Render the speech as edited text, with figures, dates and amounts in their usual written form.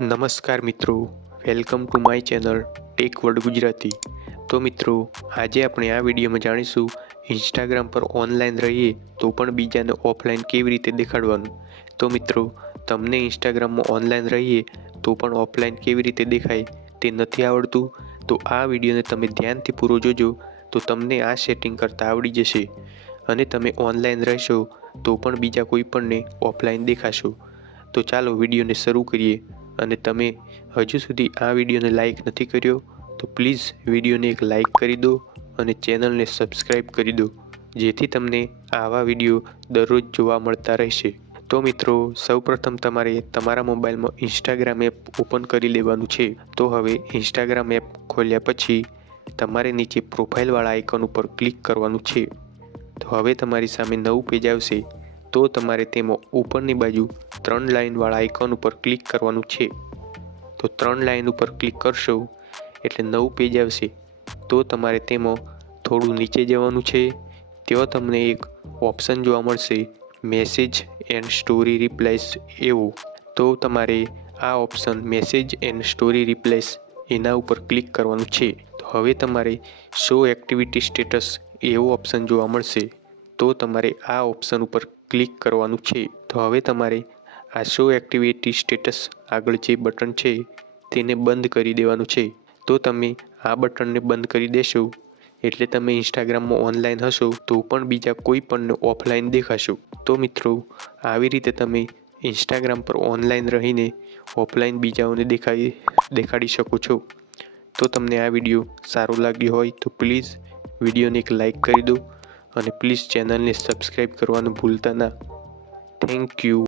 નમસ્કાર મિત્રો, welcome to my channel tech world Gujarati. તો મિત્રો, આજે આપણે આ વિડીયોમાં જાણીશું ઇન્સ્ટાગ્રામ પર ઓનલાઈન રહીએ તો પણ બીજાને ઓફલાઈન કેવી રીતે દેખાડવાનું। તો મિત્રો, તમને ઇન્સ્ટાગ્રામમાં ઓનલાઈન રહીએ તો પણ ઓફલાઈન કેવી રીતે દેખાય તે નથી આવડતું તો આ વિડીયોને તમે ધ્યાનથી પૂરો જોજો તો તમને આ સેટિંગ કરતાં આવડી જશે અને તમે ઓનલાઈન રહેશો તો પણ બીજા કોઈ પણને ઓફલાઈન દેખાશો। તો ચાલો વિડીયોને શરૂ કરીએ। અને તમે હજુ સુધી આ વિડીયોને લાઈક નથી કર્યો તો પ્લીઝ વિડીયોને એક લાઈક કરી દો અને ચેનલને સબસ્ક્રાઈબ કરી દો જેથી તમને આવા વિડીયો દરરોજ જોવા મળતા રહેશે। તો મિત્રો, સૌપ્રથમ તમારે તમારા મોબાઈલમાં ઇન્સ્ટાગ્રામ એપ ઓપન કરી લેવાનું છે। તો હવે ઇન્સ્ટાગ્રામ એપ ખોલ્યા પછી તમારે નીચે પ્રોફાઇલવાળા આઇકન ઉપર ક્લિક કરવાનું છે। તો હવે તમારી સામે નવું પેજ આવશે। તો તમારે તેમાં ઉપરની બાજુ 3 લાઇનવાળા આઇકન ઉપર ક્લિક કરવાનું છે। તો 3 લાઇન ઉપર ક્લિક કરશો એટલે નવું પેજ આવશે। તો તમારે તેમાં થોડું નીચે જવાનું છે। ત્યાં તમને એક ઓપ્શન જોવા મળશે મેસેજ એન્ડ સ્ટોરી રિપ્લાયસ એવો। તો તમારે આ ઓપ્શન મેસેજ એન્ડ સ્ટોરી રિપ્લાયસ એના ઉપર ક્લિક કરવાનું છે। તો હવે તમારે શો એક્ટિવિટી સ્ટેટસ એવો ઓપ્શન જોવા મળશે। તો તમારે આ ઓપ્શન ઉપર ક્લિક કરવાનું છે। તો હવે તમારે આ શો એક્ટિવિટી સ્ટેટસ આગળ જે બટન છે તેને બંધ કરી દેવાનું છે। તો તમે આ બટનને બંધ કરી દેશો એટલે તમે ઇન્સ્ટાગ્રામમાં ઓનલાઈન હશો તો પણ બીજા કોઈ પણને ઓફલાઈન દેખાશો। તો મિત્રો, આવી રીતે તમે ઇન્સ્ટાગ્રામ પર ઓનલાઈન રહીને ઓફલાઈન બીજાઓને દેખાડી શકો છો। તો તમને આ વિડીયો સારો લાગ્યો હોય તો પ્લીઝ વિડીયોને એક લાઈક કરી દો અને પ્લીઝ ચેનલને સબસ્ક્રાઈબ કરવાનું ભૂલતા ના। Thank you.